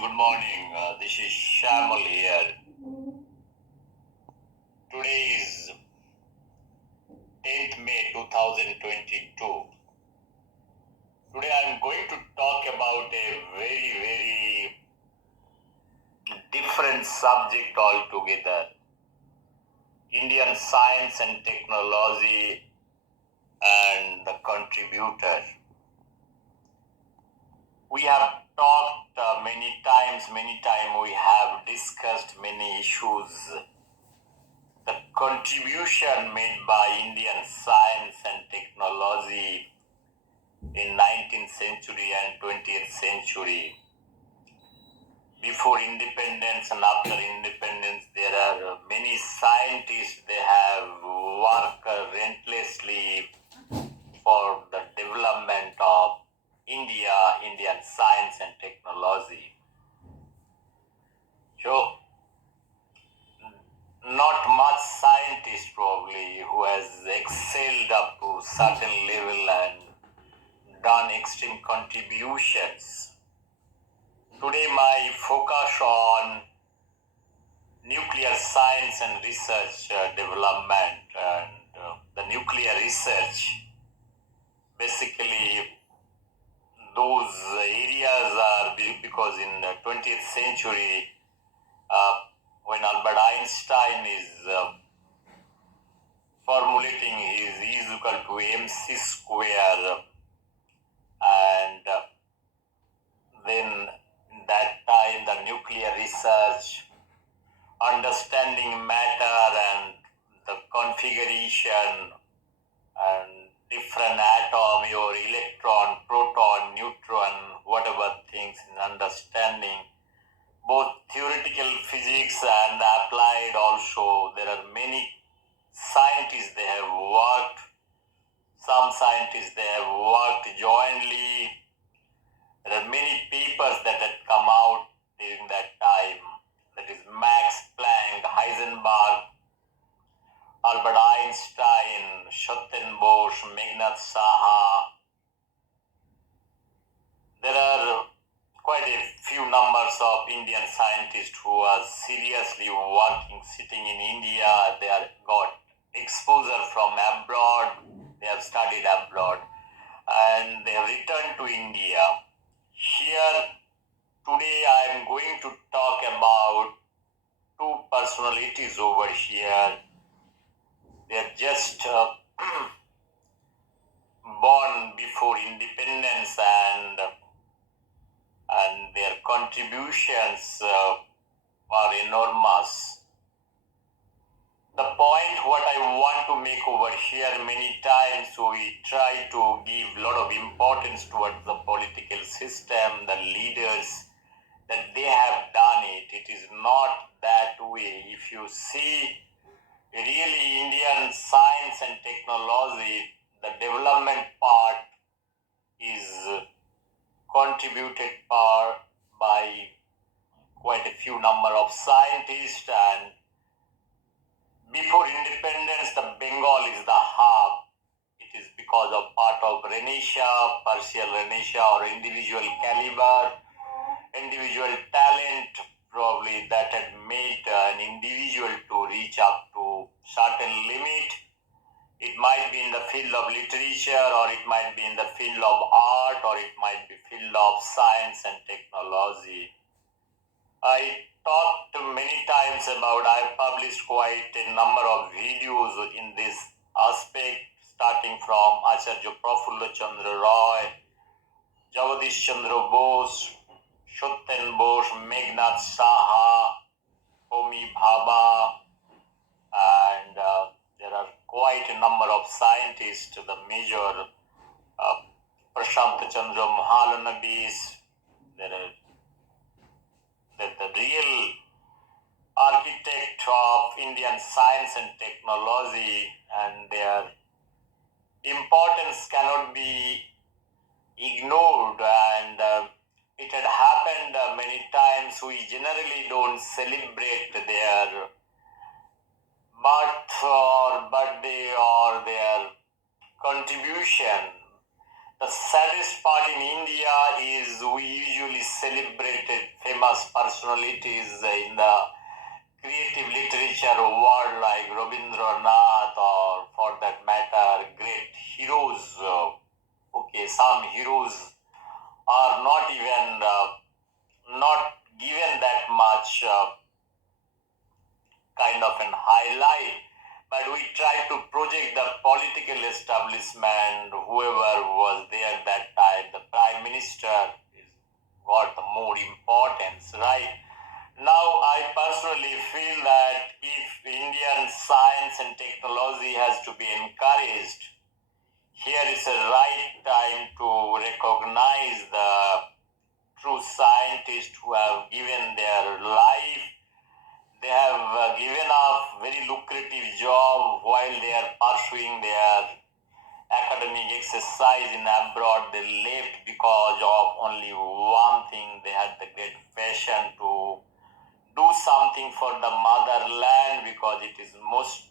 Good morning. This is Shamal here. Today is 10th May 2022. Today I am going to talk about a very different subject altogether. Indian science and technology and the contributor. We have talked many times we have discussed many issues. The contribution made by Indian science and technology in 19th century and 20th century. Before independence and after independence, there are many scientists, they have worked relentlessly for the development of Indian science and technology. So, not much scientist probably who has excelled up to certain level and done extreme contributions. Today my focus on nuclear science and research development and the nuclear research. Basically those areas are because in the 20th century when Albert Einstein is formulating his E is equal to mc square and then that time the nuclear research, understanding matter and the configuration and different atom or electron, proton, neutron, whatever things in understanding both theoretical physics and applied also. There are many scientists they have worked. Some scientists they have worked jointly. There are many papers that had come out during that time. That is Max Planck, Heisenberg, Albert Einstein, Bosch, Megnad Saha. There are quite a few numbers of Indian scientists who are seriously working, sitting in India. They are got exposure from abroad. They have studied abroad and they have returned to India. Here today I am going to talk about two personalities over here. They are just born before independence and their contributions are enormous. The point what I want to make over here, many times we try to give a lot of importance towards the political system, the leaders, that they have done it. It is not that way. If you see really Indian science and technology, the development part is contributed by quite a few number of scientists, and before independence the Bengal is the hub. It is because of part of Renaissance, partial Renaissance or individual caliber, individual talent probably that had made an individual to reach up to certain limit. It might be in the field of literature, or it might be in the field of art, or it might be field of science and technology. I talked many times about, I published quite a number of videos in this aspect, starting from Acharya Prafulla Chandra Roy, Jagadish Chandra Bose, Bosch, Megnad Saha, Homi Bhaba, and there are quite a number of scientists, the major Prashant Chandra Mahalanobis. There are the real architect of Indian science and technology, and their importance cannot be ignored, and it had happened many times. We generally don't celebrate their birth or birthday or their contribution. The saddest part in India is we usually celebrated famous personalities in the creative literature world like Rabindranath or for that matter great heroes. Some heroes are not even not given that much kind of an highlight, but we try to project the political establishment, whoever was there that time, the prime minister is got the more importance, right? Now I personally feel that if Indian science and technology has to be encouraged, here is a right time to recognize the true scientists who have given their life. They have given up very lucrative job while they are pursuing their academic exercise in abroad. They left because of only one thing. They had the great passion to do something for the motherland, because it is most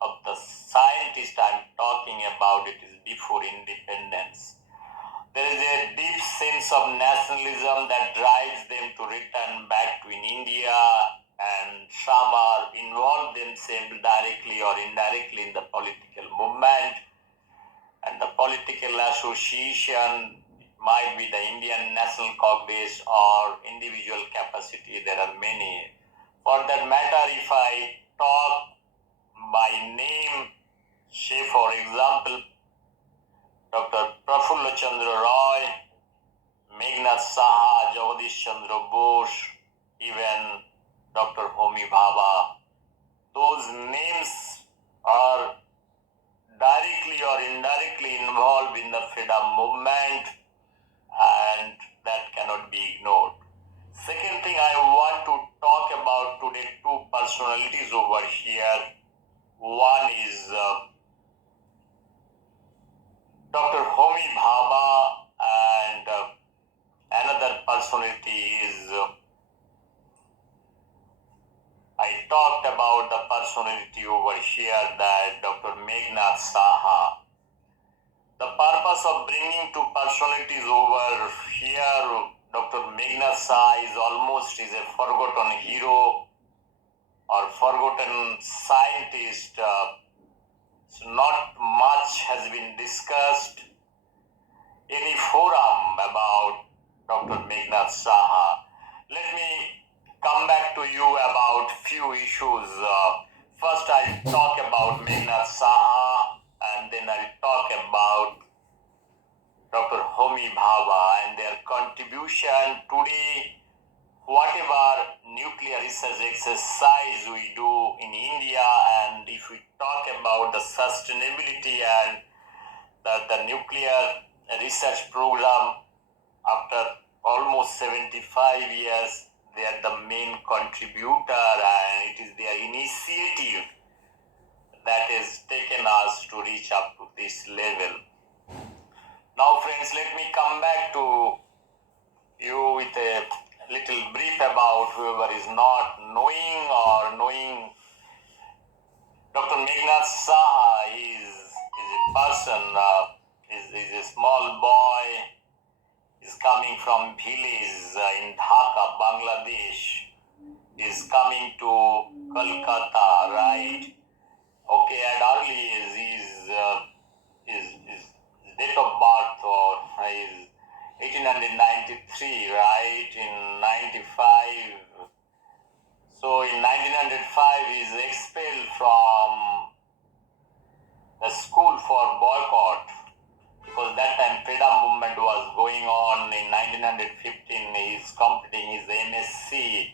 of the scientists I'm talking about, it is before independence. There is a deep sense of nationalism that drives them to return back to India, and some are involved themselves directly or indirectly in the political movement. And the political association might be the Indian National Congress or individual capacity. There are many. For that matter, if I talk by name, say for example, Dr. Prafulla Chandra Roy, Megnad Saha, Jagadish Chandra Bose, even Dr. Homi Bhaba, those names are directly or indirectly involved in the freedom movement, and that cannot be ignored. Second thing I want to talk about today, two personalities over here. One is Dr. Homi Bhaba, and another personality is I talked about the personality over here, that Dr. Megnad Saha. The purpose of bringing two personalities over here, Dr. Megnad Saha is almost is a forgotten hero or forgotten scientist. Not much has been discussed any forum about Dr. Megnad Saha. Let me come back to you about few issues. First, I'll talk about Megnad Saha, and then I'll talk about Dr. Homi Bhaba and their contribution today. Whatever nuclear research exercise we do in India, and if we talk about the sustainability and the nuclear research program, after almost 75 years, they are the main contributor, and it is their initiative that has taken us to reach up to this level. Now friends, let me come back to you with a little brief about whoever is not knowing or knowing. Dr. Megnad Saha is a person, is a small boy, is coming from village in Dhaka, Bangladesh, is coming to Kolkata, right? Okay, at early age, his date of birth or is 1893, right? In 95. So in 1905, he is expelled from the school for boycott, because that time freedom movement was going on. In 1915, he is completing his MSc.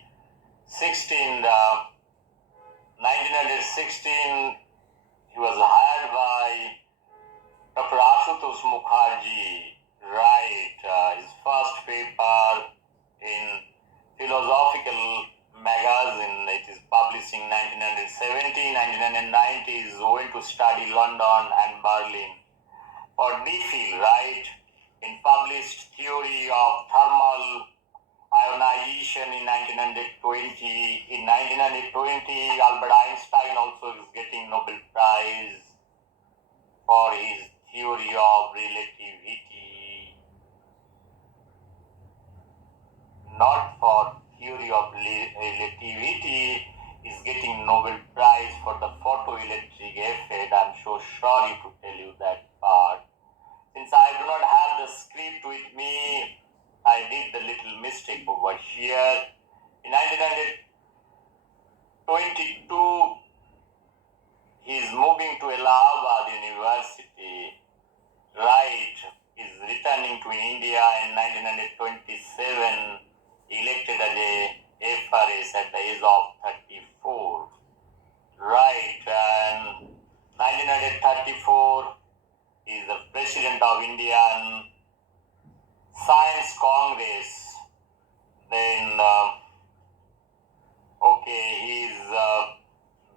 1916, he was hired by Dr. Ashutosh Mukherjee, right? His first paper in philosophical magazine, it is published in 1970. 1990 is going to study London and Berlin for DPhil, right? In published theory of thermal ionization in 1920. In 1920, Albert Einstein also is getting Nobel Prize for his theory of relativity. relativity is getting Nobel Prize for the photoelectric effect. I'm so sorry to tell you that part. Since I do not have the script with me, I did the little mistake over here. In 1922, he is moving to Allahabad University. Right, is returning to India in 1927, elected as a FRS at the age of 34. Right, and 1934 is the president of Indian Science Congress. Then, he is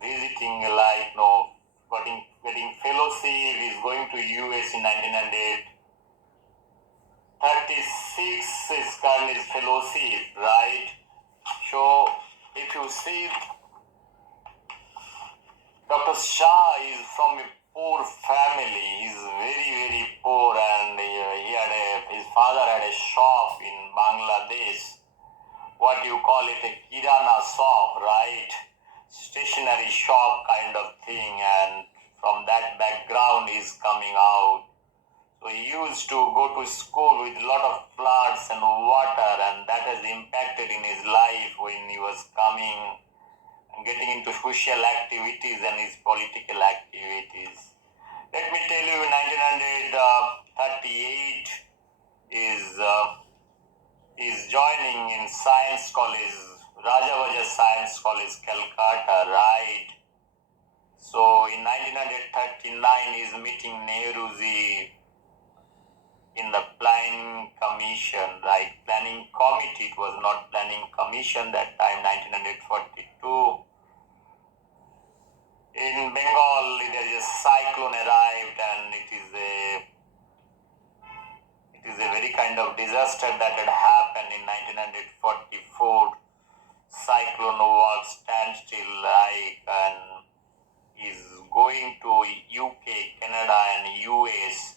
visiting getting fellowship. He is going to US in 1936 is current his fellowship, right? So if you see, Dr. Shah is from a poor family. He's very, very poor, and his father had a shop in Bangladesh. What you call it, a kirana shop, right? Stationery shop kind of thing, and from that background is coming out. So he used to go to school with a lot of floods and water, and that has impacted in his life when he was coming and getting into social activities and his political activities. Let me tell you, 1938 is joining in Science College, Rajavaja Science College, Calcutta, right? So in 1939 is meeting Nehruji in the planning commission, right? Planning committee, it was not planning commission that time, 1942. In Bengal, there is a cyclone arrived, and it is a very kind of disaster that had happened in 1944. Cyclone was standstill, like, and is going to UK, Canada, and US.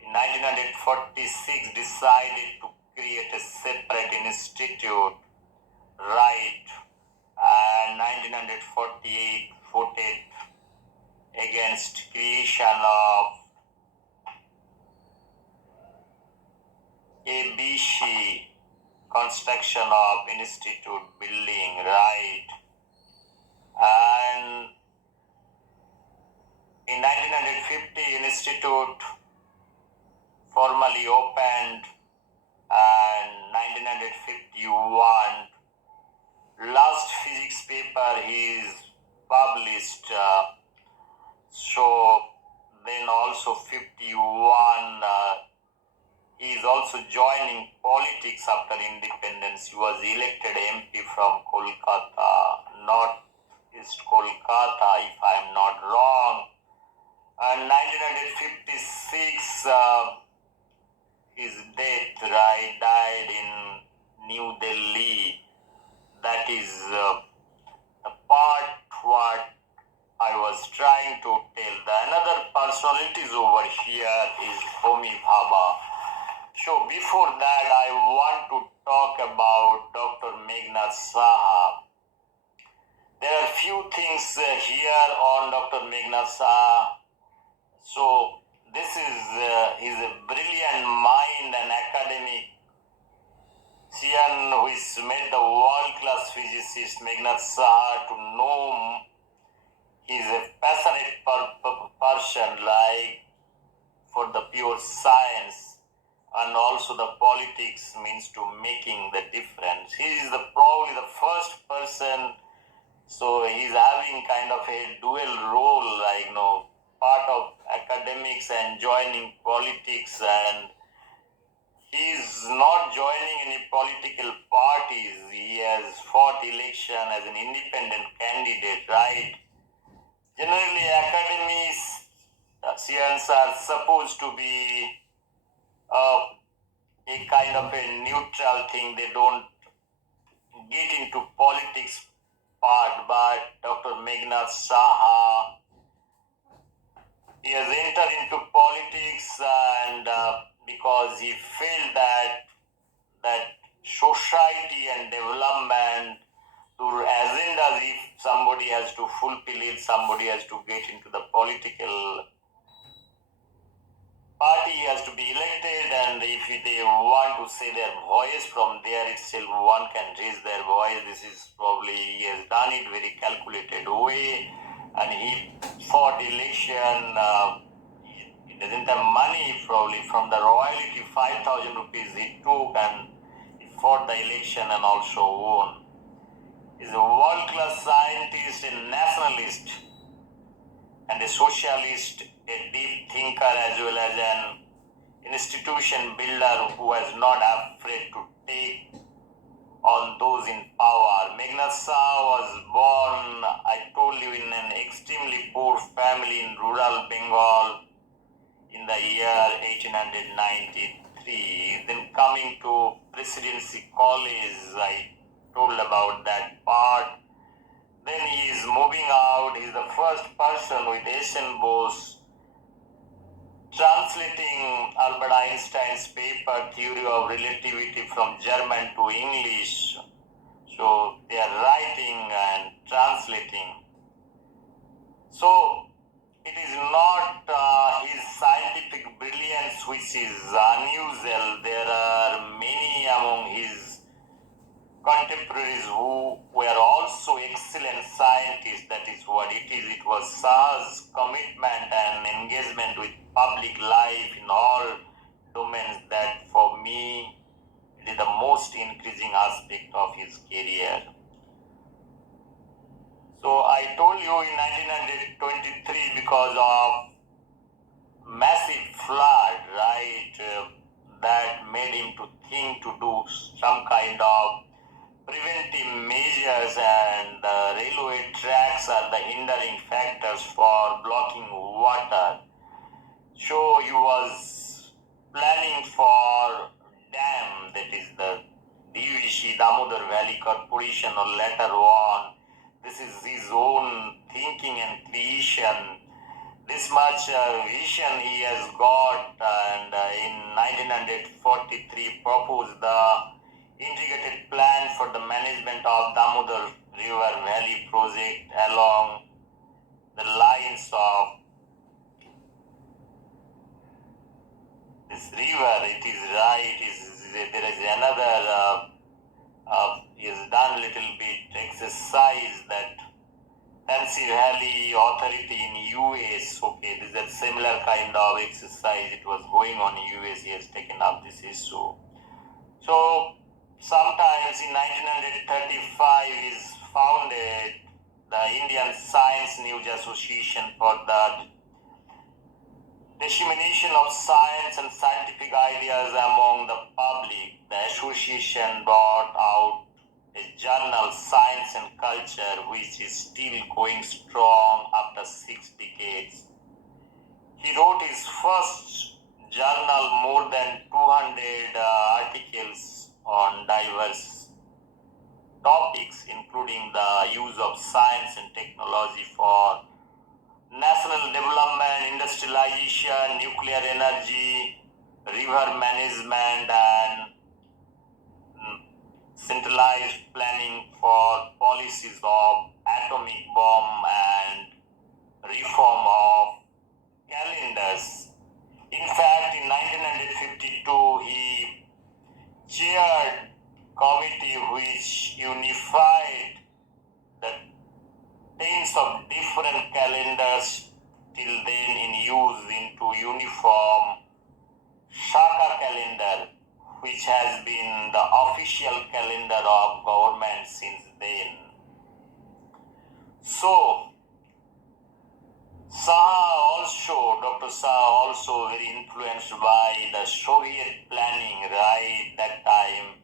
In 1946, decided to create a separate institute, right? And 1948 voted against creation of ABC, construction of institute building, right? And in 1950, institute formally opened, and 1951, last physics paper is published. So then also 51, he is also joining politics after independence. He was elected MP from Kolkata, Northeast Kolkata, if I am not wrong. And 1956, his death, right, died in New Delhi. That is the part what I was trying to tell. Another personalities over here is Homi Bhaba. So before that, I want to talk about Dr. Megnad Saha. There are few things here on Dr. Megnad Saha. So this is he's a brilliant mind and academic. Who is made the world-class physicist Megnad Saha to know. He is a passionate person, like for the pure science, and also the politics means to making the difference. He is probably the first person, so he's having kind of a dual role, like part of academics and joining politics, and he's not joining any political parties. He has fought election as an independent candidate, right? Generally, academies, science are supposed to be a kind of a neutral thing. They don't get into politics part, but Dr. Megnad Saha, he has entered into politics, and because he felt that society and development to agendas. If somebody has to fulfill it, somebody has to get into the political party, has to be elected, and if they want to say their voice from there itself, one can raise their voice. This is probably, he has done it very calculated way, and he fought election. He doesn't have money, probably from the royalty, 5,000 rupees he took, and he fought the election and also won. He's a world-class scientist and nationalist and a socialist, a deep thinker, as well as an institution builder who was not afraid to take on those in power. Megnad Saha was born, I told you, in an extremely poor family in rural Bengal in the year 1893. Then coming to Presidency College, I told about that part. Then he is moving out. He is the first person with Asian Bose translating Albert Einstein's paper Theory of Relativity from German to English. So they are writing and translating. So it is not his scientific brilliance which is unusual. There are many among his contemporaries who were also excellent scientists. That is what it is. It was Saha's commitment and engagement with public life in all domains that, for me, it is the most increasing aspect of his career. So I told you in 1923, because of massive flood, right, that made him to think to do some kind of preventive measures, and railway tracks are the hindering factors for blocking water. So he was planning for dam, that is the DVC, Damodar Valley Corporation, or later on. This is his own thinking and creation. This much vision he has got, and in 1943 proposed the integrated plan for the management of Damodar River Valley project along the lines of this river. It is right. There is another, he has done little bit exercise, that Tennessee Valley Authority in US. Okay, this is a similar kind of exercise. It was going on in US. He has taken up this issue. So sometimes in 1935 is founded the Indian Science News Association for the dissemination of science and scientific ideas among the public. The association brought out a journal, Science and Culture, which is still going strong after 6 decades. He wrote his first journal, more than 200 articles on diverse topics, including the use of science and technology for national development, industrialization, nuclear energy, river management, and centralized planning for policies of atomic bomb and reform of calendars. In fact, in 1952, he chaired committee which unified the tens of different calendars till then in use into uniform Shaka calendar, which has been the official calendar of government since then. So, Dr. Saha also very influenced by the Soviet planning, right? That time,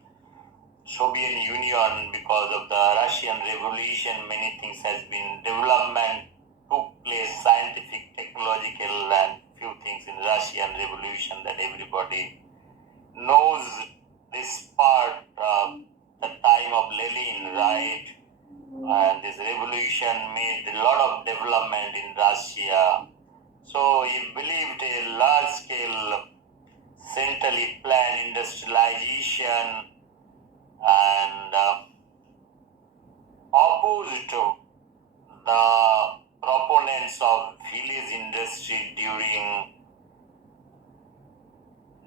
Soviet Union, because of the Russian Revolution, many things has been development took place, scientific, technological, and few things in Russian Revolution that everybody knows. This part, the time of Lenin, right? And this revolution made a lot of development in Russia. So he believed a large-scale, centrally planned industrialization and accused the proponents of village industry during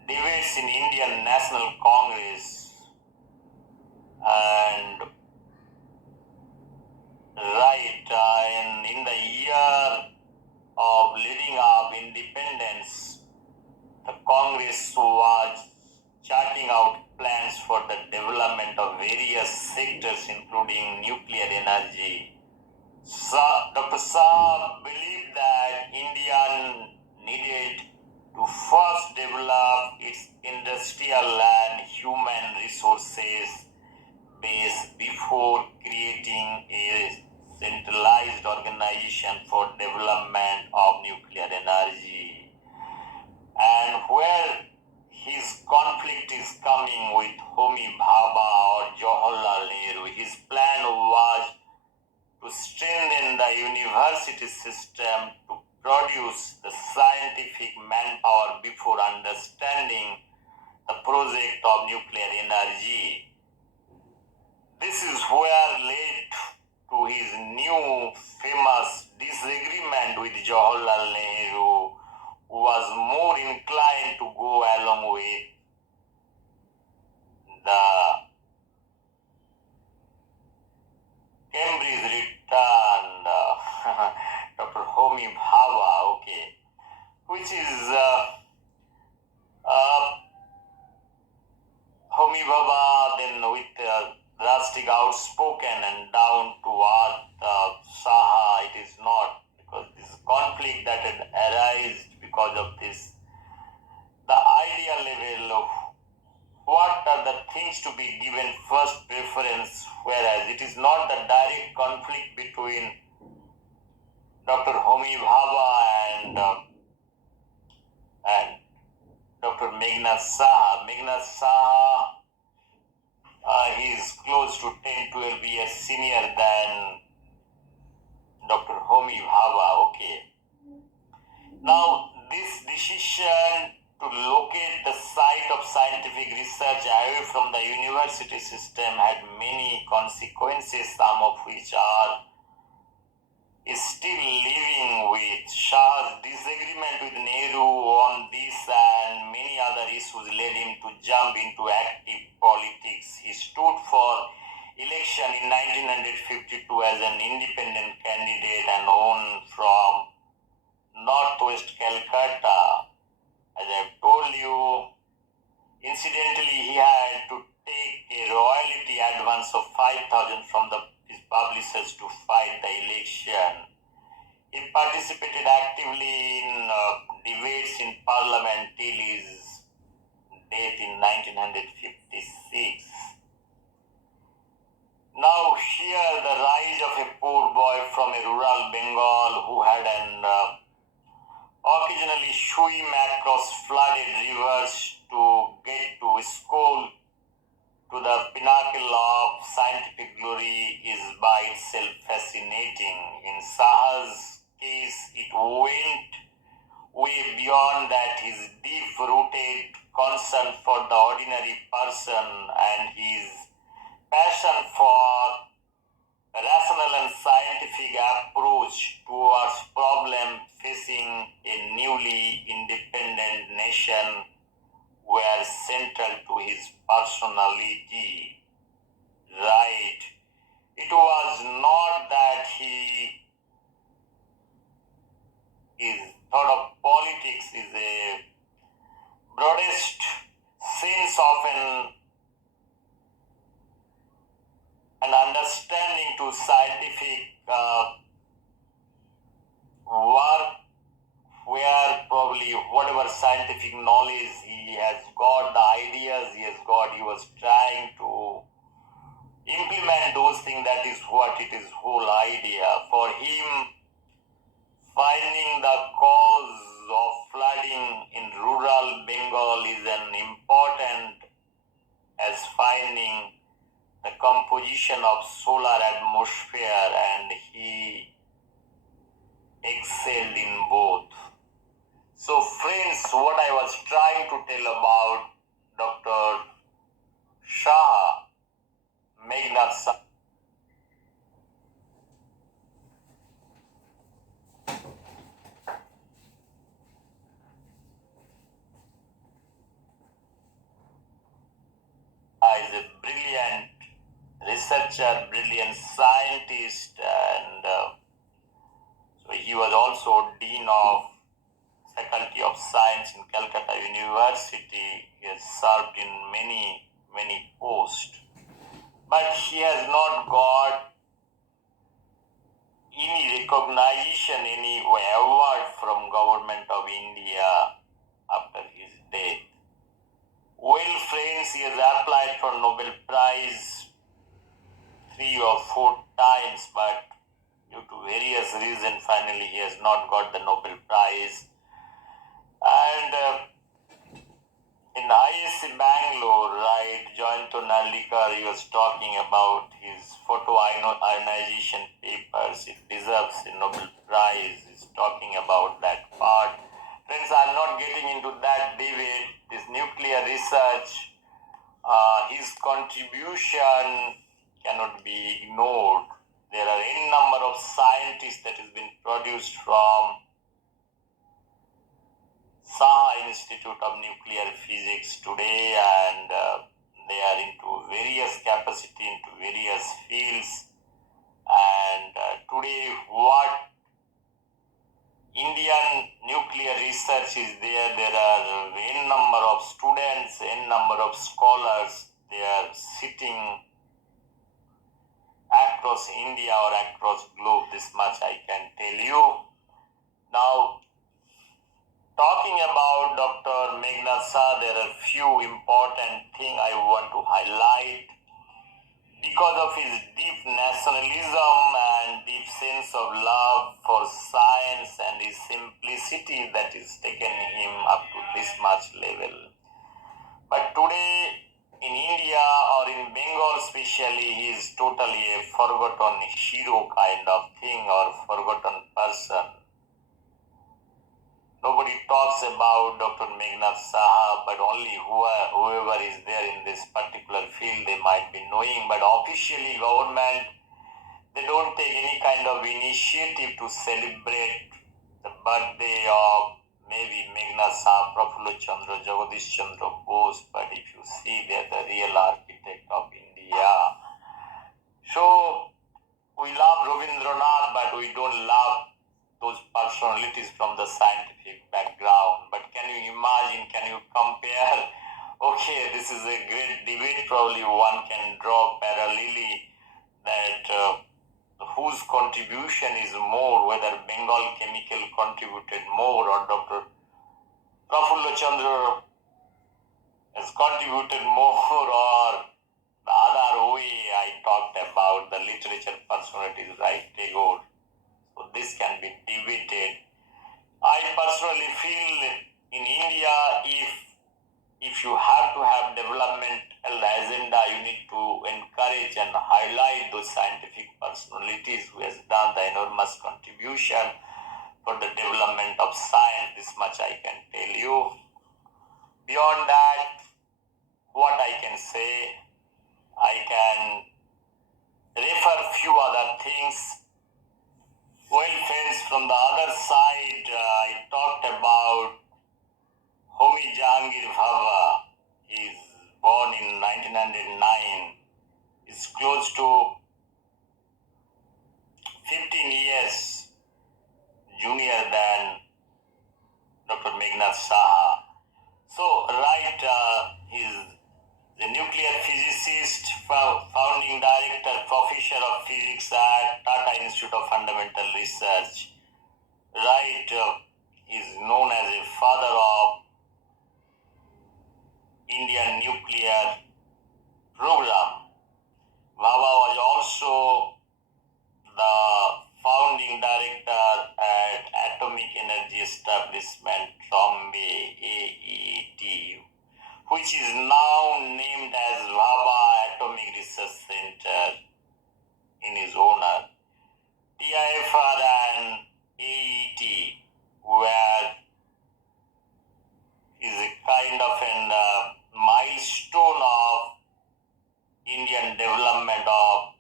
debates in Indian National Congress, and in the year of leading up independence, the Congress was charting out plans for the development of various sectors including nuclear energy. Dr. Saha believed that India needed to first develop its industrial and human resources base before creating a centralized organization for development of nuclear energy. And where his conflict is coming with Homi Bhaba or Jawaharlal Nehru, his plan was to strengthen the university system to produce the scientific manpower before understanding the project of nuclear energy. This is where led to his new famous disagreement with Jawaharlal Nehru, who was more inclined to go along with the Cambridge return, Dr. Homi Bhaba, which is Homi Bhaba then with drastic outspoken and down to earth Saha. It is not, because this conflict that had arisen because of this, the idea level of what are the things to be given first preference, whereas it is not the direct conflict between Dr. Homi Bhaba and Dr. Megnad Saha. Megnad Saha, he is close to 10-12 years senior than Dr. Homi Bhaba. Now, this decision to locate the site of scientific research away from the university system had many consequences, some of which is still living with. Shah's disagreement with Nehru on this and many other issues led him to jump into active politics. He stood for election in 1952 as an independent candidate and won from Northwest Calcutta. As I've told you, incidentally, he had to take a royalty advance of 5,000 from his publishers to fight the election. He participated actively in debates in Parliament till his death in 1956. Now here the rise of a poor boy from a rural Bengal who had an occasionally swim across flooded rivers to get to school, to the pinnacle of scientific glory, is by itself fascinating. In Saha's case, it went way beyond that. His deep-rooted concern for the ordinary person and his passion for rational and scientific approach towards problems facing a newly independent nation were central to his personality. Right? It was not that he thought of politics is a broadest sense of an understanding to scientific work, where probably whatever scientific knowledge he has got, the ideas he has got, he was trying to implement those things. That is what it is, whole idea. For him, finding the cause of flooding in rural Bengal is an important as finding the composition of solar atmosphere, and he excelled in both. So friends, what I was trying to tell about Dr. Saha, Megnad Saha, such a brilliant scientist, and so he was also Dean of Faculty of Science in Calcutta University. He has served in many posts, but he has not got any recognition, any award from Government of India after his death. Well, friends, he has applied for Nobel Prize 3 or 4 times, but due to various reasons, finally he has not got the Nobel Prize. And in ISC Bangalore, right, Joyanta Narlikar, he was talking about his photoionization papers. It deserves a Nobel Prize. He's talking about that part. Friends, I'm not getting into that debate. This nuclear research, his contribution cannot be ignored. There are n number of scientists that has been produced from Saha Institute of Nuclear Physics today, and they are into various capacity, into various fields. And today, what Indian nuclear research is there, there are n number of students, n number of scholars. They are sitting across India or across globe. This much I can tell you. Now, talking about Dr. Megnad Saha, there are few important things I want to highlight. Because of his deep nationalism and deep sense of love for science and his simplicity that has taken him up to this much level. But today in India or in Bengal especially, he is totally a forgotten hero kind of thing or forgotten person. Nobody talks about Dr. Megnad Saha, but only whoever is there in this particular field, they might be knowing. But officially, government, they don't take any kind of initiative to celebrate the birthday of maybe Megnad Saha, Prafulla Chandra, Jagadish Chandra Bose. But if you see, they're the real architect of India. So, we love Rabindranath, but we don't love those personalities from the scientific background. But can you imagine, can you compare? Okay, this is a great debate. Probably one can draw parallelly that whose contribution is more, whether Bengal Chemical contributed more or Dr. Prafulla Chandra has contributed more, or the other way I talked about the literature personalities like Tagore. So this can be debated. I personally feel in India, if you have to have developmental agenda, you need to encourage and highlight those scientific personalities who has done the enormous contribution for the development of science. This much I can tell you. Beyond that, what I can say, I can refer few other things. Well, friends, from the other side, I talked about Homi Bhaba. He is born in 1909. He's close to 15 years junior than Dr. Megnad Saha. So, right, he's the nuclear physicist, founding director, professor of physics at Tata Institute of Fundamental Research. Right, is known as a father of Indian nuclear program. Bhaba was also the founding director at Atomic Energy Establishment, Bombay, AET, which is now named as Bhaba Atomic Research Center in his honor. TIFR and AET were is a kind of a milestone of Indian development of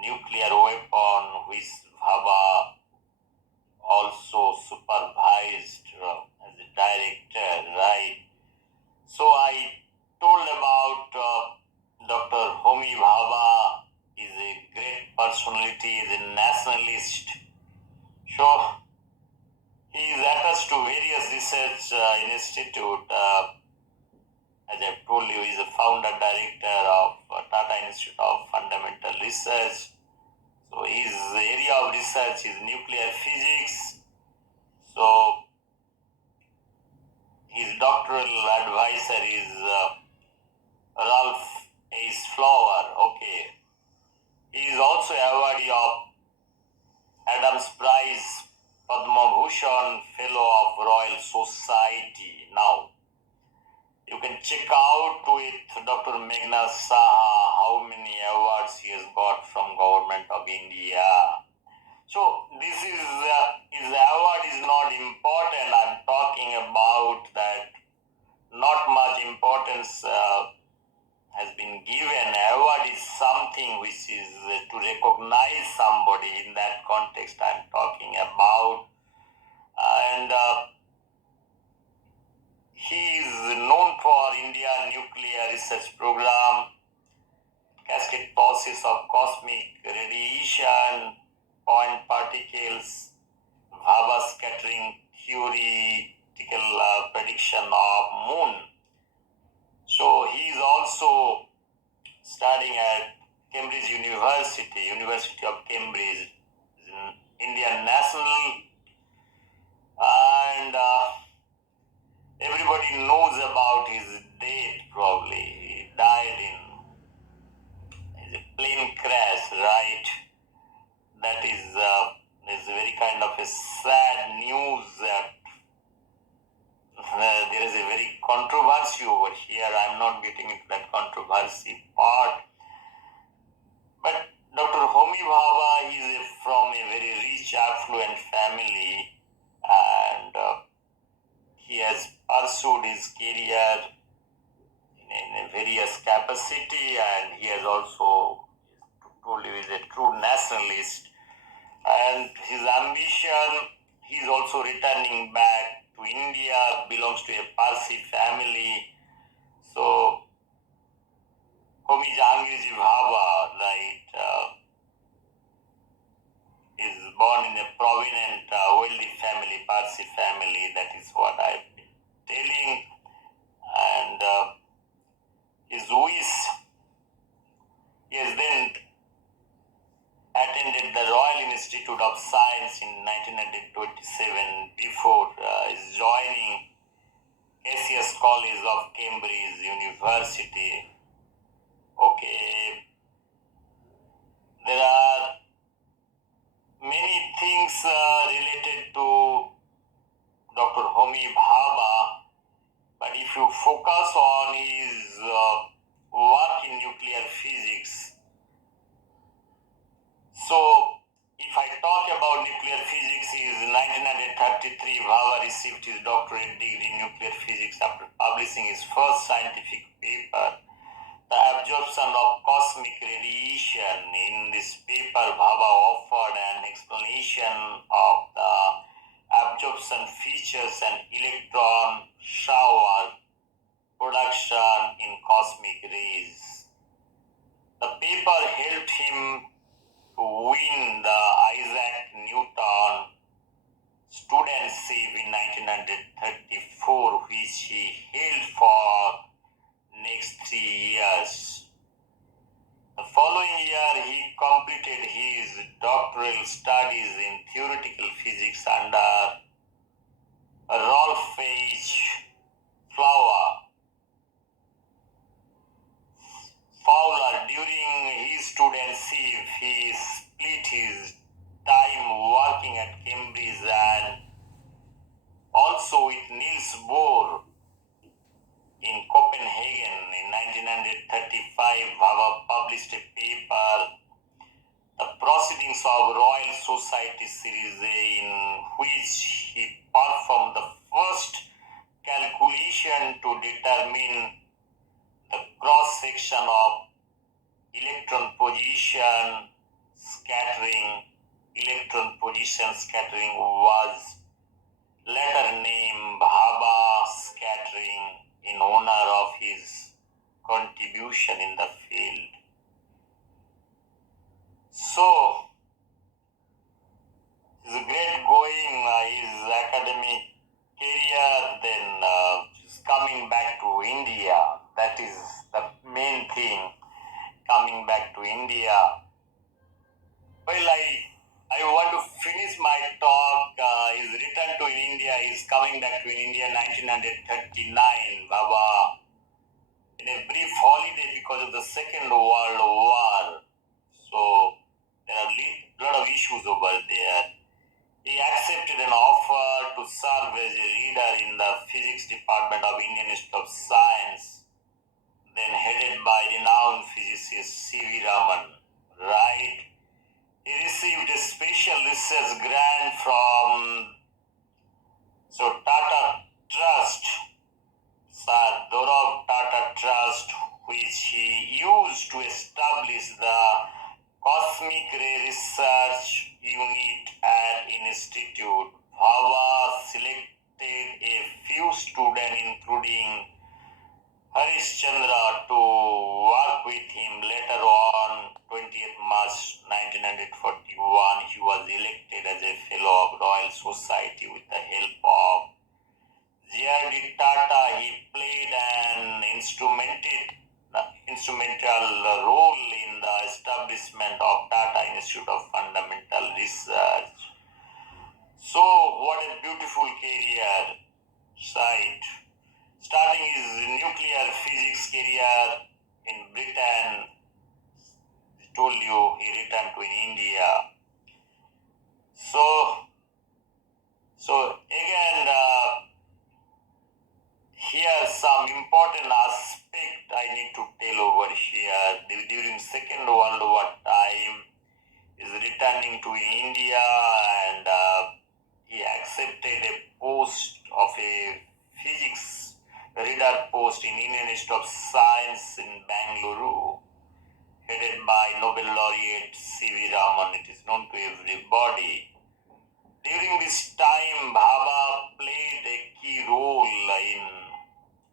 nuclear weapon, which Bhaba also supervised as a director, right? So I told about Dr. Homi Bhaba personality, is a nationalist. So he is attached to various research institute. As I've told you, he is a founder director of Tata Institute of Fundamental Research. So his area of research is nuclear physics. So his doctoral advisor is Ralph Ace Flower. Okay. He is also awardee of Adams Prize, Padma Bhushan Fellow of Royal Society. Now, you can check out with Dr. Megnad Saha how many awards he has got from Government of India. So this is his award is not important. I'm talking about that not much importance has been given. Award is something which is to recognize somebody. In that context I'm talking about. And he is known for India Nuclear Research Program, cascade process of cosmic radiation, point particles, Bhaba scattering theoretical prediction of moon. So he is also studying at Cambridge University of Cambridge, Indian national, and everybody knows about his death probably. He died in a plane crash, right? That is very kind of a sad news that there is a very controversy over here. I'm not getting into that controversy part. But Dr. Homi Bhaba is from a very rich, affluent family, and he has pursued his career in a various capacity, and he has also told you is a true nationalist. And his ambition, he is also returning back to India, belongs to a Parsi family. So Homi Bhaba, right, is born in a prominent, wealthy family, Parsi family. That is what I've been telling. And his wish, he has then attended the Royal Institute of Science in 1927 before his joining Cassius College of Cambridge University. Okay, there are many things related to Dr. Homi Bhaba, but if you focus on his work in nuclear physics, so if I talk about nuclear physics, in 1933 Bhaba received his doctorate degree in nuclear physics after publishing his first scientific paper, The Absorption of Cosmic Radiation. In this paper, Bhaba offered an explanation of the absorption features and electron shower production in cosmic rays. The paper helped him to win the Isaac Newton studentship in 1934, which he held for next 3 years. The following year, he completed his doctoral studies in theoretical physics under Ralph H. Fowler. During his studentship, he split his time working at Cambridge and also with Niels Bohr in Copenhagen. In 1935, Bhaba published a paper, The Proceedings of Royal Society Series A, in which he performed the first calculation to determine the cross-section of electron position scattering. Electron position scattering was later named Bhaba scattering in honor of his contribution in the field. So, Well, I want to finish my talk. His return to India, is coming back to India 1939, Baba, in a brief holiday because of the Second World War. So there are a lot of issues over there. He accepted an offer to serve as a reader in the physics department of Indian Institute of Science, then headed by renowned physicist C.V. Raman. Right? He received a special research grant from Tata Trust, Sir Dorov Tata Trust, which he used to establish the Cosmic Ray Research Unit at Institute. Bhava selected a few students, including Harish Chandra, to work with him. Later on, 20th March 1941, he was elected as a Fellow of Royal Society with the help of J.R.D. Tata. He played an instrumental role in the establishment of Tata Institute of Fundamental Research. So, what a beautiful career, right? Starting his nuclear physics career in Britain, I told you he returned to India. So again, here some important aspect I need to tell over here. During Second World War time, is returning to India, and he accepted a post of a physics reader post in Indian Institute of Science in Bangalore, headed by Nobel laureate C.V. Raman. It is known to everybody. During this time, Bhaba played a key role in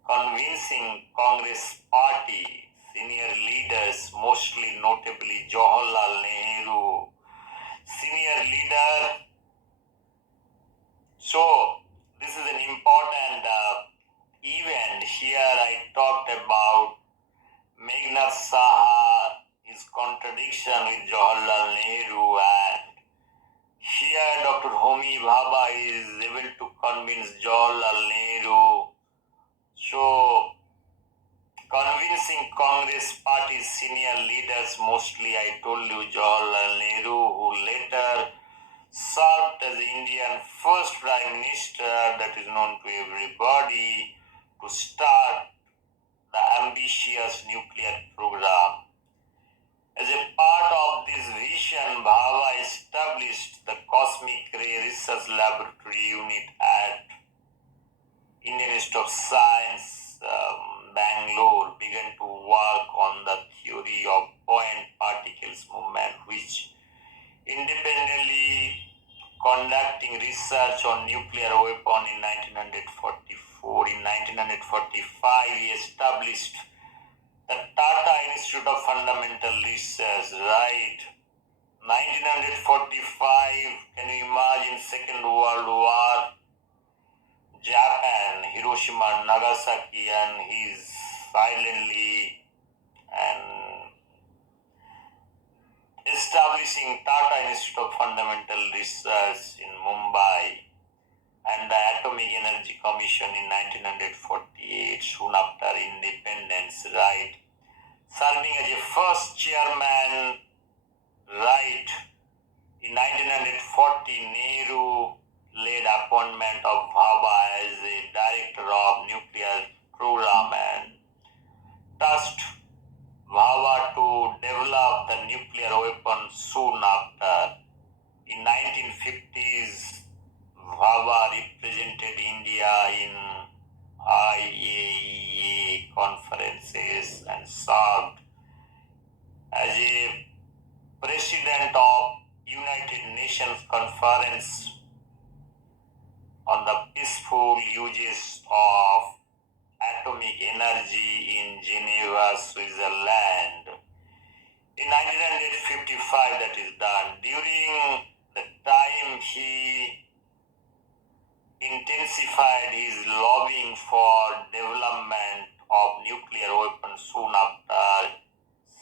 convincing Congress party senior leaders, mostly notably Jawaharlal Nehru, senior leader. So this is an important event. Here I talked about Megnad Saha, his contradiction with Jawaharlal Nehru, and here Dr. Homi Bhaba is able to convince Jawaharlal Nehru. So convincing Congress party senior leaders, mostly I told you Jawaharlal Nehru, who later served as the Indian first Prime Minister, that is known to everybody, to start the ambitious nuclear program. As a part of this vision, Bhava established the Cosmic Ray Research Laboratory Unit at Indian Institute of Science, Bangalore, began to work on the theory of point particles movement, which independently conducting research on nuclear weapon in 1944. In 1945, he established the Tata Institute of Fundamental Research, right? 1945, can you imagine Second World War? Japan, Hiroshima, Nagasaki, and he's silently and establishing Tata Institute of Fundamental Research in Mumbai and the Atomic Energy Commission in 1948, soon after independence, right? Serving as a first chairman, right? In 1940, Nehru led appointment of Bhaba as a director of nuclear program and tasked Bhaba to develop the nuclear weapon soon after. In 1950s, Bhaba represented India in IAEA conferences and served as a president of United Nations Conference on the peaceful uses of atomic energy in Geneva, Switzerland. In 1955, that is done. During the time, he intensified his lobbying for development of nuclear weapons soon after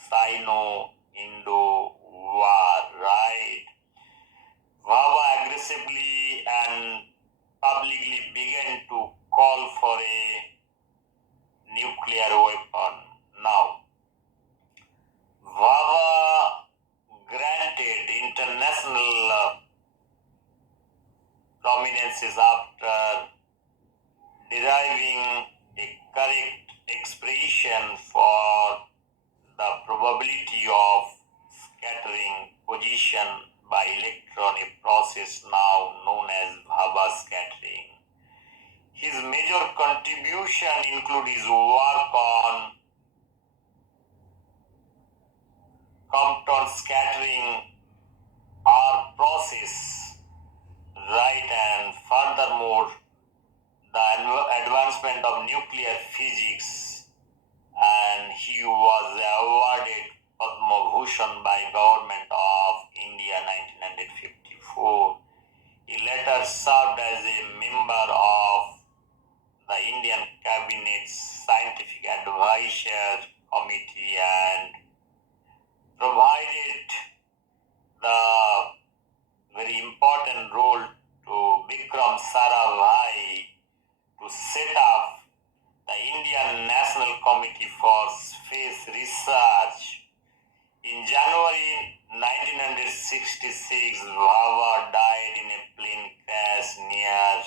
Sino-Indo War, right? sentences after deriving a correct expression for the probability of scattering position by electron, a process now known as Bhaba scattering. His major contribution include his work on Compton scattering or process, right, and furthermore the advancement of nuclear physics, and he was awarded Padma Bhushan by Government of India 1954. He later served as a member of the Indian Cabinet's Scientific Advisor Committee and provided the very important role to Vikram Sarabhai to set up the Indian National Committee for Space Research. In January 1966, Bhaba died in a plane crash near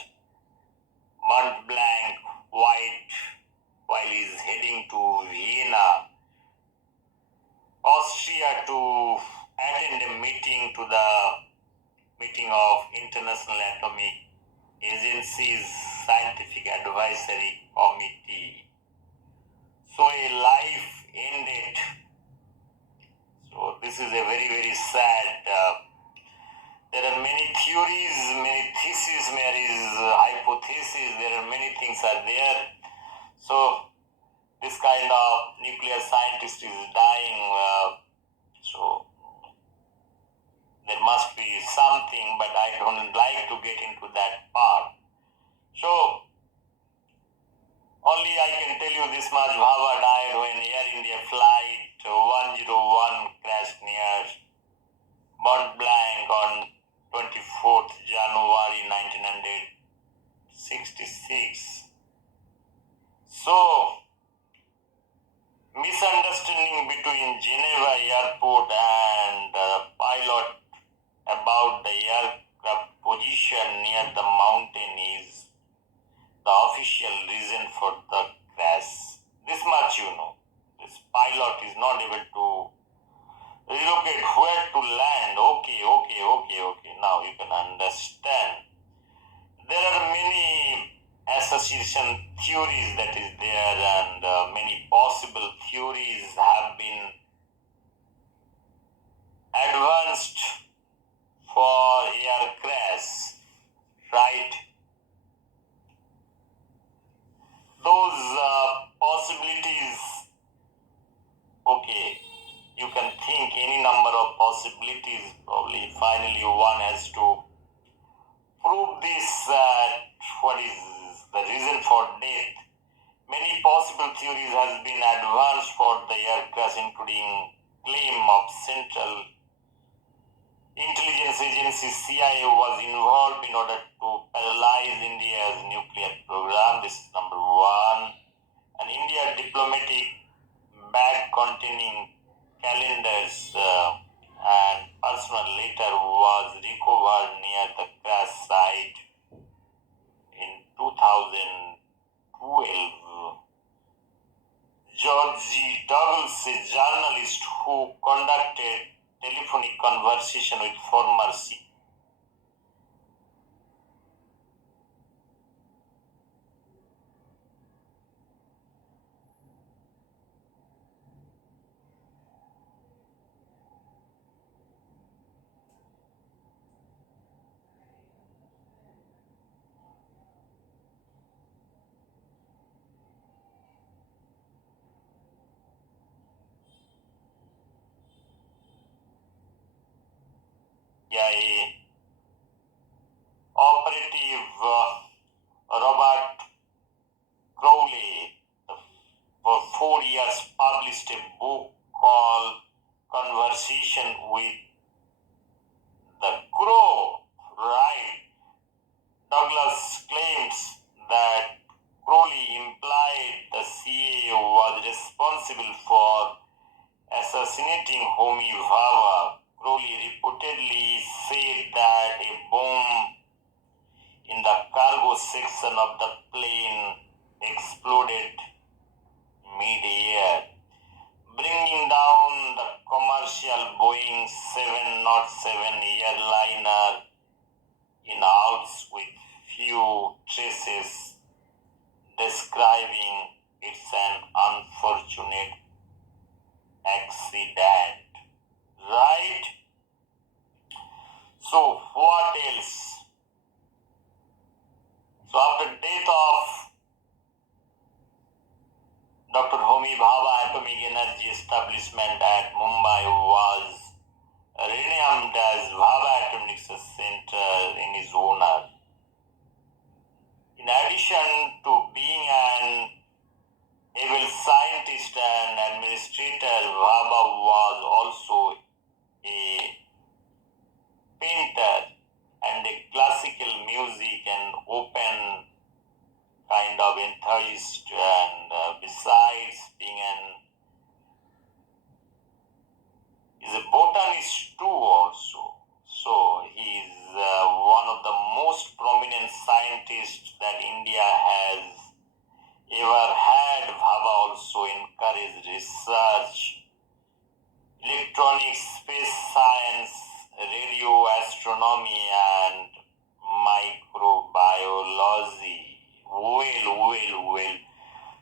Mont Blanc, while he is heading to Vienna, Austria, to attend a meeting of International Atomic Agency's Scientific Advisory Committee. So a life ended. So this is a very, very sad. There are many theories, many theses, many hypotheses. There are many things are there. So this kind of nuclear scientist is dying. So there must be something, but I don't like to get into that part. So only I can tell you this much: Bhaba died when Air India flight 101 crashed near Mont Blanc on 24th January 1966. So, misunderstanding between Geneva airport and the pilot about the aircraft position near the mountain is the official reason for the crash. This much you know. This pilot is not able to relocate where to land. Okay. Now you can understand. There are many association theories that is there, and many possible theories have been advanced for air crash, right? Those possibilities, okay, you can think any number of possibilities. Probably finally one has to prove this, what is the reason for death. Many possible theories has been advanced for the air crash, including claim of Central Intelligence Agency CIA was involved in order to paralyze India's nuclear program. This is number one. An India diplomatic bag containing calendars and personal letter was recovered near the crash site in 2012. George G. Douglas, a journalist who conducted telephonic conversation with former CIA operative Robert Crowley, for 4 years published a book called Conversation with the Crow, right? Douglas claims that Crowley implied the CIA was responsible for assassinating Homi Bhaba. Crowley reportedly said that a bomb in the Boeing 707 airliner in Alps with few traces, describing it's an unfortunate accident. Right? So what else? So after death of Dr. Homi Bhaba, Atomic Energy Establishment at Mumbai was renamed as Bhaba Atomic Center in his honor. In addition to being an able scientist and administrator, Bhaba was also a painter and a classical music and open kind of enthusiast, and besides being is a botanist too also. So he is one of the most prominent scientists that India has ever had. Bhaba also encouraged research, electronics, space science, radio astronomy, and microbiology. Well.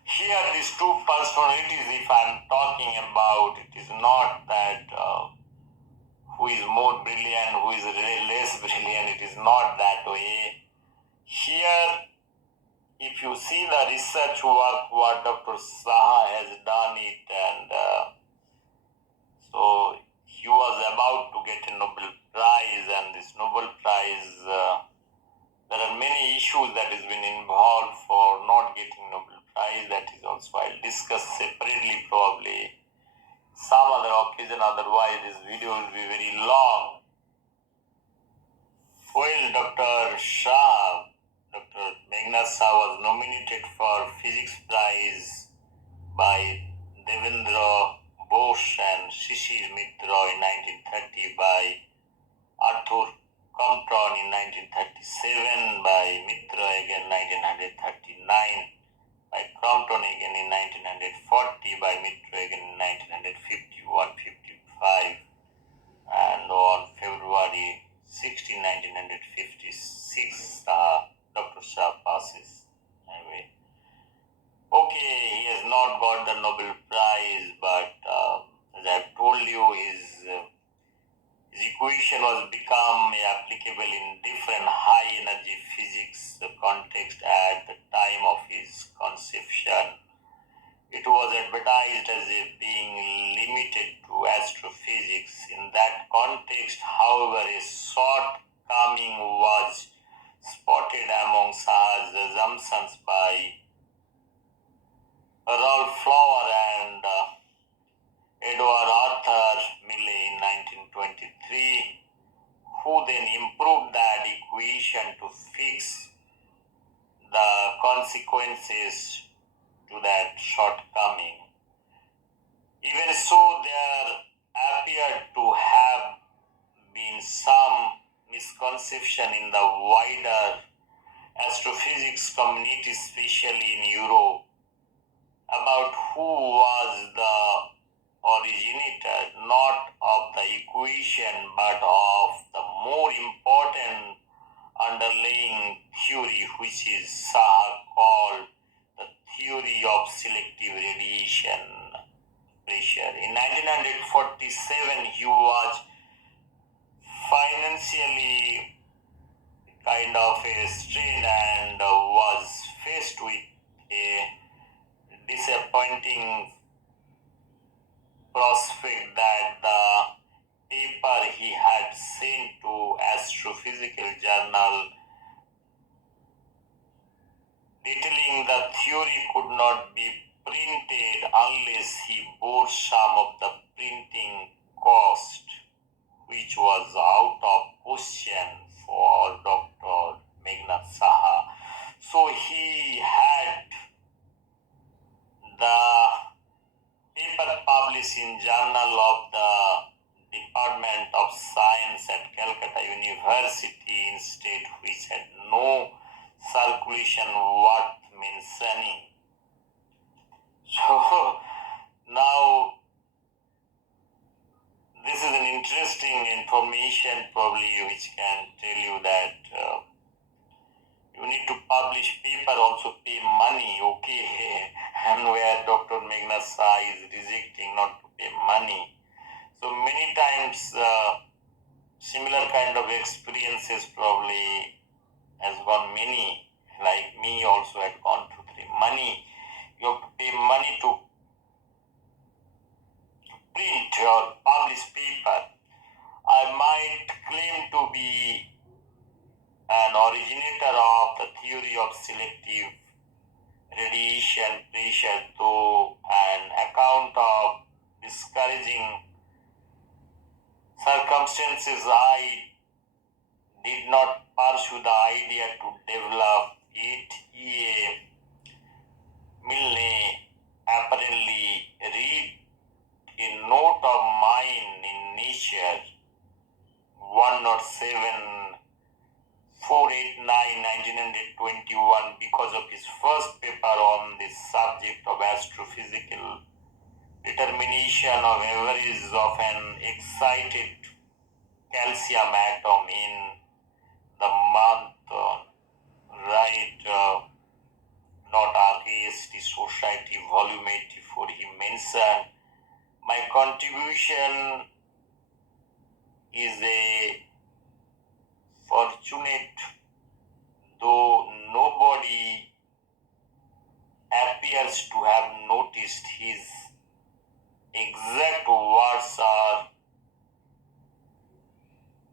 Here, these two personalities, if I'm talking about, it is not that who is more brilliant, who is less brilliant. It is not that way. Here, if you see the research work, what Dr. Saha has done it, and so he was about to get a Nobel Prize, and this Nobel Prize, there are many issues that has been involved for not getting Nobel Prize. That is also I'll discuss separately probably some other occasion. Otherwise, this video will be very long. Well, Dr. Megnad Saha was nominated for Physics Prize by Devendra Bose and Shishir Mitra in 1930, by Arthur Compton in 1937, by Mitra again 1939, by Compton again in 1940, by Mitra again in 1951-55, and on February 16, 1956, Dr. Shah passes away. Okay, he has not got the Nobel Prize, but as I've told you, his equation was become applicable in different high energy physics context at the time of his conception. It was advertised as being limited to astrophysics. In that context, however, a shortcoming was spotted among Saha's assumptions by Ralph Flower and Edward Arthur Milley in 1923, who then improved that equation to fix the consequences to that shortcoming. Even so, there appeared to have been some misconception in the wider astrophysics community, especially in Europe, about who was the originator not of the equation but of the more important underlying theory, which is Saha called the theory of selective radiation pressure. In 1947, he was financially kind of a strain and was faced with a disappointing prospect that the paper he had sent to Astrophysical Journal detailing the theory could not be printed unless he bore some of the printing cost, which was out of question for Dr. Megnad Saha. So he had the paper published in Journal of the Department of Science at Calcutta University instead, which had no circulation worth mentioning. So now this is an interesting information probably which can tell you that you need to publish paper, also pay money, okay? And where Dr. Megnad Saha is rejecting not to pay money. So many times similar kind of experiences probably has gone many, like me also had gone through money. You have to pay money to print or publish paper. I might claim to be an originator of the theory of selective radiation pressure, though an account of discouraging circumstances I did not pursue the idea to develop it. E.A. Milne apparently read a note of mine in Nature 107 489 1921 because of his first paper on the subject of astrophysical determination of average of an excited calcium atom in the month not RST Society Volume 84. He mentioned my contribution is a fortunate, though nobody appears to have noticed. His exact words are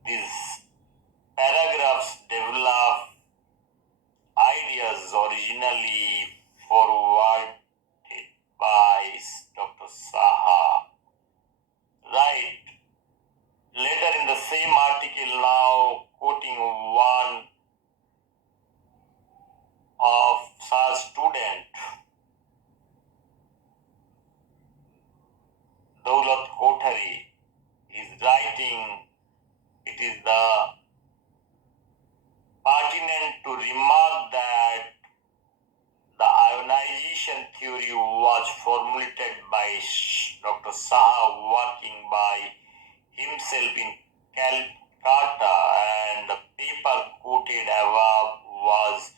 these paragraphs develop ideas originally forwarded by Dr. Saha. Right. Later in the same article, now quoting one of Saha's student, Daulat Kothari, is writing, it is the pertinent to remark that the ionization theory was formulated by Dr. Saha working by himself in Calcutta, and the paper quoted above was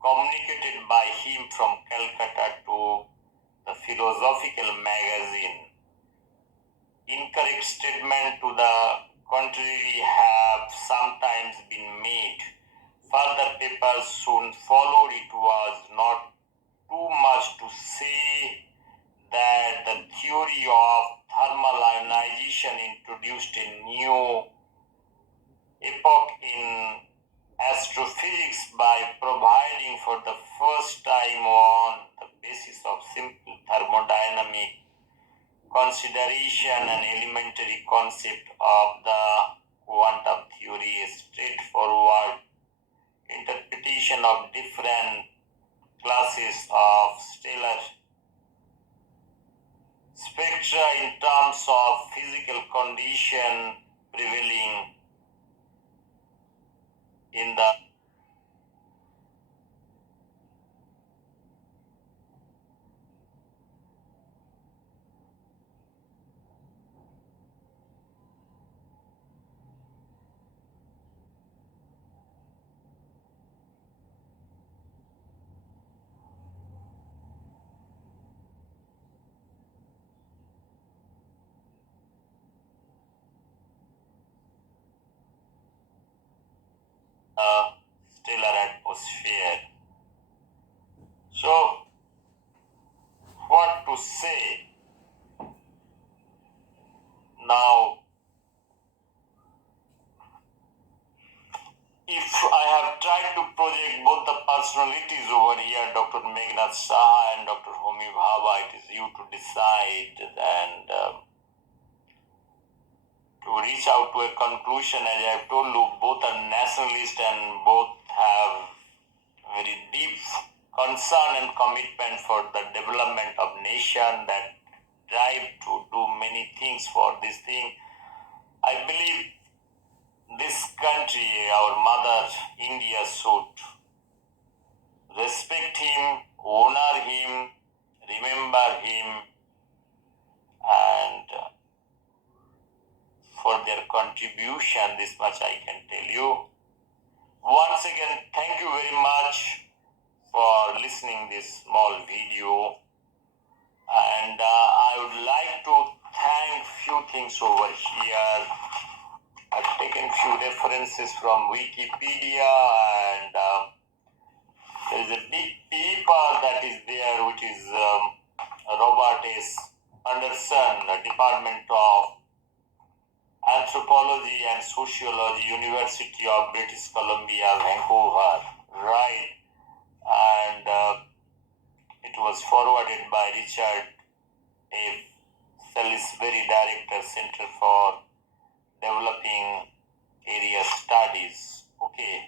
communicated by him from Calcutta to the Philosophical Magazine. Incorrect statement to the contrary have sometimes been made. Further papers soon followed. It was not too much to say that the theory of thermal ionization introduced a new epoch in astrophysics by providing for the first time on the basis of simple thermodynamic consideration an elementary concept of the quantum theory, a straightforward interpretation of different classes of stellar spectra in terms of physical condition prevailing in the stellar atmosphere. So, what to say now? If I have tried to project both the personalities over here, Dr. Megnad Saha and Dr. Homi Bhaba, it is you to decide and to reach out to a conclusion. As I have told you, both are nationalists and both have very deep concern and commitment for the development of nation, that drive to do many things for this thing. I believe this country, our mother India, should respect him, honor him, remember him, and for their contribution, this much I can tell you. Once again, thank you very much for listening this small video, and I would like to thank few things over here. I've taken few references from Wikipedia, and there is a big paper that is there, which is Robert S. Anderson, Department of Anthropology and Sociology, University of British Columbia, Vancouver, right? And it was forwarded by Richard F. Salisbury, Director, Center for Developing Area Studies. Okay,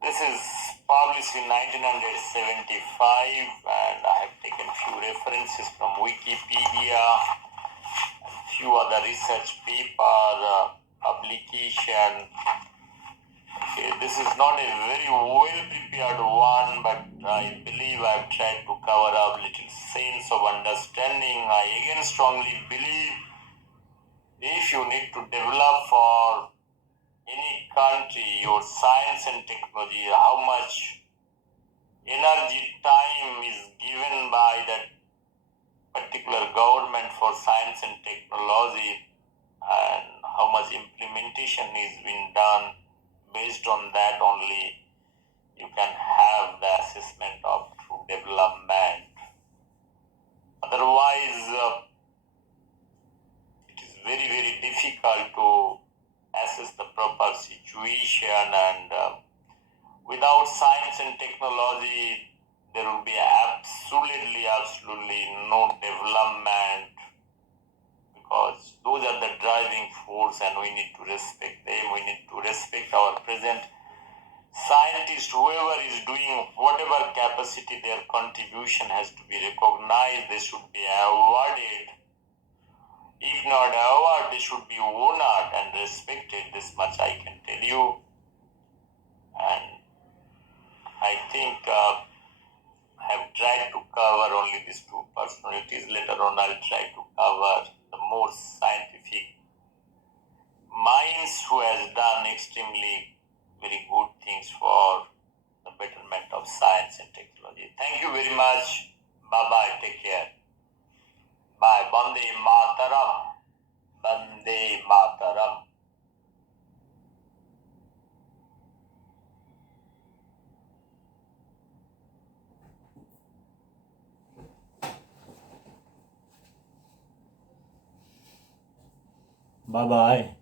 this is published in 1975, and I have taken few references from Wikipedia, few other research paper, publication. Okay, this is not a very well prepared one, but I believe I've tried to cover up little sense of understanding. I again strongly believe if you need to develop for any country your science and technology, how much energy, time is given by that particular government for science and technology, and how much implementation is being done, based on that only you can have the assessment of true development. Otherwise, it is very, very difficult to assess the proper situation, and without science and technology, there will be absolutely no development, because those are the driving force, and we need to respect them. We need to respect our present scientists, whoever is doing whatever capacity, their contribution has to be recognized. They should be awarded. If not awarded, they should be honored and respected. This much I can tell you. And I think I have tried to cover only these two personalities. Later on, I'll try to cover the more scientific minds who has done extremely very good things for the betterment of science and technology. Thank you very much. Bye-bye. Take care. Bye. Bande Mataram. Bande Mataram. Bye-bye.